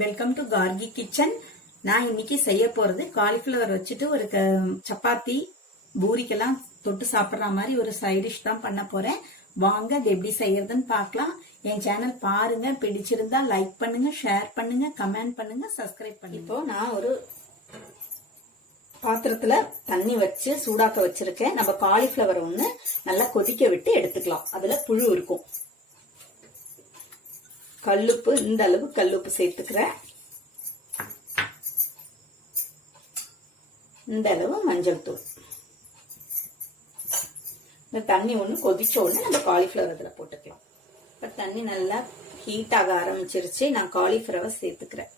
Welcome to Gargi kitchen. நான் இன்னைக்கு செய்ய போறது காலிஃபிளவர் வச்சுட்டு ஒரு சப்பாத்தி பூரிக்கெல்லாம் தொட்டு சாப்பிட்ற மாதிரி ஒரு சைட் டிஷ் தான் பண்ண போறேன். வாங்க அது எப்படி செய்யறதுன்னு பார்க்கலாம். என் சேனல் பாருங்க, பிடிச்சிருந்தா லைக் பண்ணுங்க, ஷேர் பண்ணுங்க, கமெண்ட் பண்ணுங்க, சப்ஸ்கிரைப் பண்ணுங்க. இப்போ நான் ஒரு பாத்திரத்துல தண்ணி வச்சு சூடாக்க வச்சிருக்கேன். நம்ம காலிஃபிளவர் ஒண்ணு நல்லா கொதிக்க விட்டு எடுத்துக்கலாம். அதுல புழு இருக்கும். கல்லுப்பு, இந்த அளவு கல்லுப்பு சேர்த்துக்கிறேன். இந்த அளவு மஞ்சள் தூள். இந்த தண்ணி ஒண்ணு கொதிச்ச உடனே நம்ம காலிஃபிளவர் இதுல போட்டுக்கலாம். இப்ப தண்ணி நல்லா ஹீட் ஆக ஆரம்பிச்சிருச்சு. நான் காலிஃபிளவர் சேர்த்துக்கிறேன்.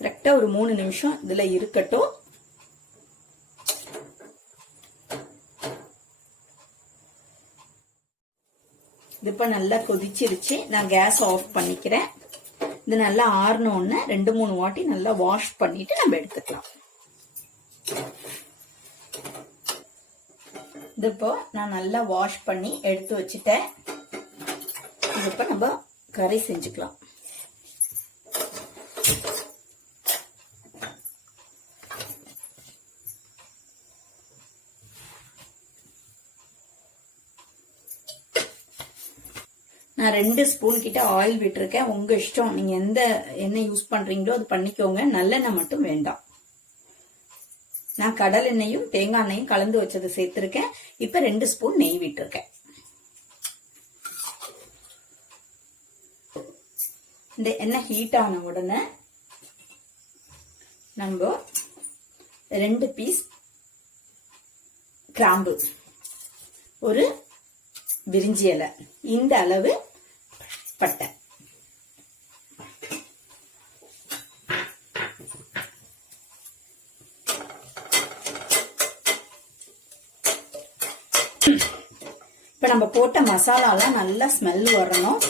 கரெக்டா ஒரு 3 நிமிஷம் இதுல இருக்கட்டும். இது இப்ப நல்லா கொதிச்சிருச்சு. நான் கேஸ் ஆஃப் பண்ணிக்கிறேன். இது நல்லா ஆறணும்னு 2-3 வாட்டி நல்லா வாஷ் பண்ணிட்டு நம்ம எடுத்துக்கலாம். இது இப்போ நான் நல்லா வாஷ் பண்ணி எடுத்து வச்சுட்டேன். இது இப்ப நம்ம கறி செஞ்சுக்கலாம். நான் 2 ஸ்பூன் கிட்ட ஆயில் விட்டுருக்கேன். உங்க இஷ்டம், நீங்க எந்த எண்ணெய் யூஸ் பண்றீங்களோ அது பண்ணிக்கோங்க. நல்லெண்ணெய் மட்டும் வேண்டாம். நான் கடல் எண்ணெயும் தேங்காய் எண்ணெயும் கலந்து வச்சது சேர்த்திருக்கேன். இப்ப 2 ஸ்பூன் நெய் விட்டுருக்கேன். இந்த எண்ணெய் ஹீட் ஆன உடனே நம்ம 2 பீஸ் கிராம்பு, ஒரு விரிஞ்சி இலை, இந்த அளவு பட்டை, இப்ப நம்ம போட்ட மசாலாலாம் நல்லா ஸ்மெல் வரணும்.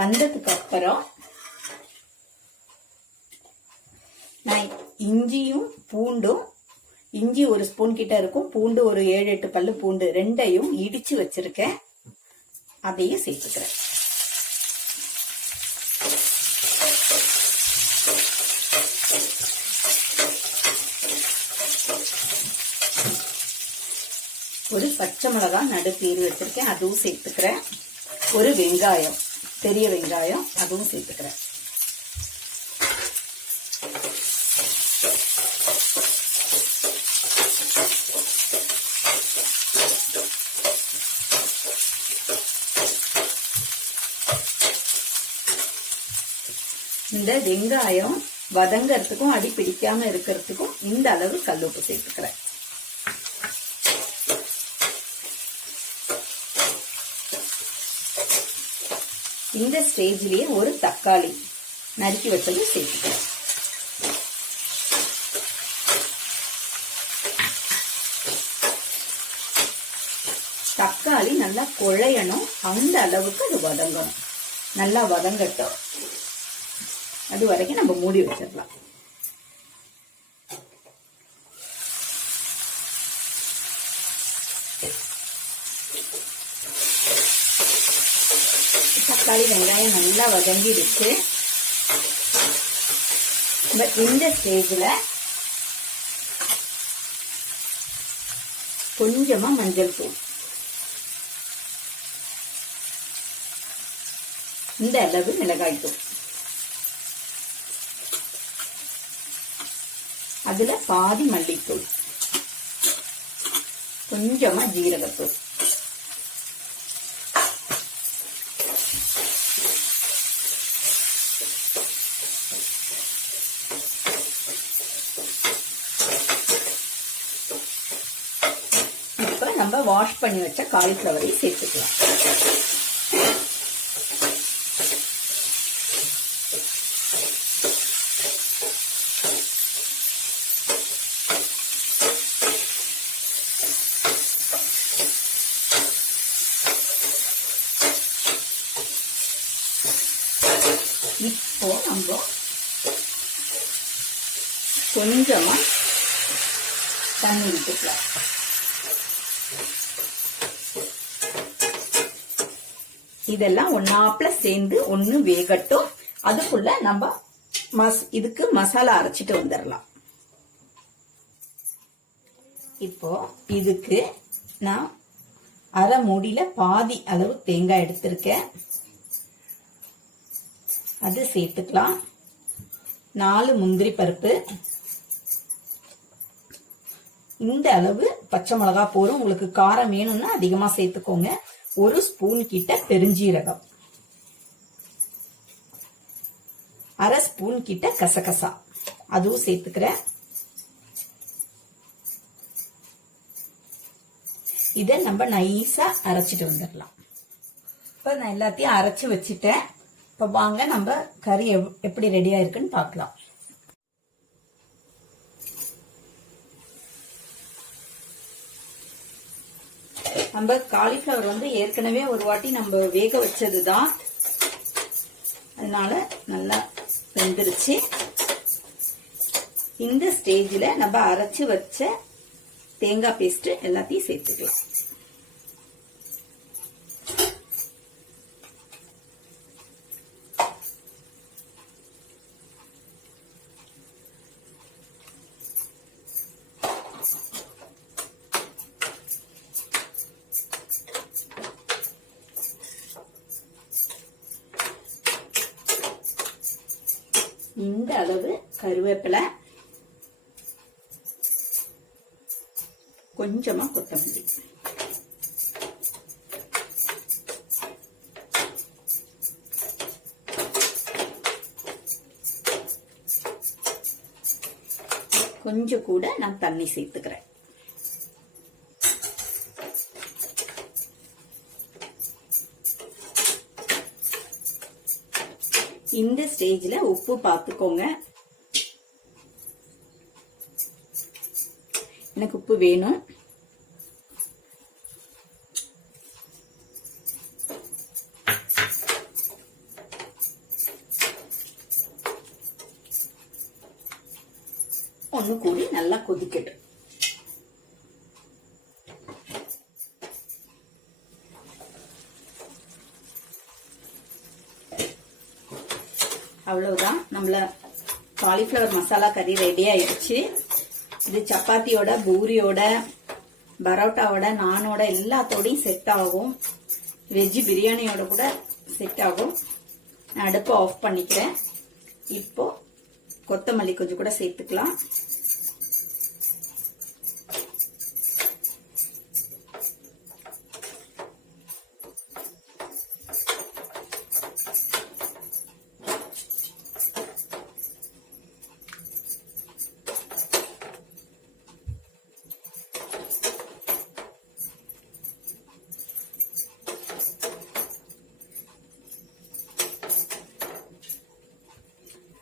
வந்ததுக்கு அப்புறம் நான் இஞ்சியும் பூண்டும், இஞ்சி 1 ஸ்பூன் கிட்ட இருக்கும், பூண்டு ஒரு 7-8 பல்லு பூண்டு, 2ஐயும் இடிச்சு வச்சிருக்கேன். அதையும் சேர்த்துக்கிறேன். ஒரு பச்சை மிளகாய் நடுக்கீறி வச்சிருக்கேன், அதுவும் சேர்த்துக்கிறேன். ஒரு வெங்காயம், பெரிய வெங்காயம், அதுவும் சேர்த்துக்கிறேன். இந்த வெங்காயம் வதங்கறதுக்கும் அடி பிடிக்காம இருக்கிறதுக்கும் இந்த அளவு கல்லுப்பு சேர்த்துக்கிறேன். இந்த ஸ்டேஜ்லயே ஒரு தக்காளி நறுக்கி வச்சது சேர்த்துக்கிறேன். தக்காளி நல்லா குழையணும், அந்த அளவுக்கு அது வதங்கணும். நல்லா வதங்கட்டும், அது வரைக்கும் நம்ம மூடி வச்சிடலாம். தக்காளி வெங்காயம் நல்லா வதங்கிடுச்சு. இந்த ஸ்டேஜ்ல கொஞ்சமா மஞ்சள் தூள், இந்த அளவு மிளகாய் தூள், அதுல பாதி மல்லித்தூள், கொஞ்சமா ஜீரகத்தூள், இப்ப நம்ம வாஷ் பண்ணி வச்ச காலிஃபிளவரை சேர்த்துக்கலாம். இப்போ நம்ம கொஞ்சமா தண்ணி விட்டுக்கலாம். இதெல்லாம் ஒன்னாப்ல சேர்ந்து ஒண்ணு வேகட்டும். அதுக்குள்ள நம்ம இதுக்கு மசாலா அரைச்சிட்டு வந்துடலாம். இப்போ இதுக்கு நான் அரை மூடியில பாதி அளவு தேங்காய் எடுத்திருக்கேன். அது சேர்த்துக்கலாம். 4 முந்திரி பருப்பு, இந்த அளவு பச்சை மிளகா போதும். உங்களுக்கு காரம் வேணும்னா அதிகமா சேர்த்துக்கோங்க. 1 ஸ்பூன் கிட்ட பெருஞ்சீரகம், 1/2 ஸ்பூன் கிட்ட கசகசா அதுவும் சேர்த்துக்கிறேன். இத நம்ம நைஸா அரைச்சிட்டு வந்துடலாம். இப்ப நான் எல்லாத்தையும் அரைச்சு வச்சுட்டேன். இப்ப வாங்க நம்ம கறி எப்படி ரெடியா இருக்குன்னு பார்க்கலாம். நம்ம காலிஃபிளவர் வந்து ஏற்கனவே ஒரு வாட்டி நம்ம வேக வச்சதுதான், அதனால நல்லா வெந்துருச்சு. இந்த ஸ்டேஜ்ல நம்ம அரைச்சு வச்ச தேங்காய் பேஸ்ட் எல்லாத்தையும் சேர்த்துக்கலாம். இந்த அளவு கருவேப்பிலை, கொஞ்சமா கொத்தமல்லி, கொஞ்சம் கூட நான் தண்ணி சேர்த்துக்கிறேன். இந்த ஸ்டேஜ்ல உப்பு பார்த்துக்கோங்க. எனக்கு உப்பு வேணும். ஒண்ணு கூடி நல்லா கொதிக்கட்டும். அவ்வளவுதான், நம்மள காலிஃபிளவர் மசாலா கறி ரெடி ஆயிடுச்சு. இது சப்பாத்தியோட, பூரியோட, பரோட்டாவோட, நானோட எல்லாத்தோடையும் செட் ஆகும். வெஜ் பிரியாணியோட கூட செட் ஆகும். நான் அடுப்பை ஆஃப் பண்ணிக்கிறேன். இப்போ கொத்தமல்லி கொஞ்சம் கூட சேர்த்துக்கலாம்.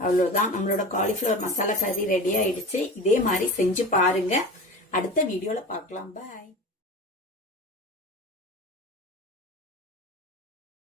அவ்வளவுதான், நம்மளோட காலிஃபிளவர் மசாலா கறி ரெடி ஆயிடுச்சு. இதே மாதிரி செஞ்சு பாருங்க. அடுத்த வீடியோல பார்க்கலாம். பாய்.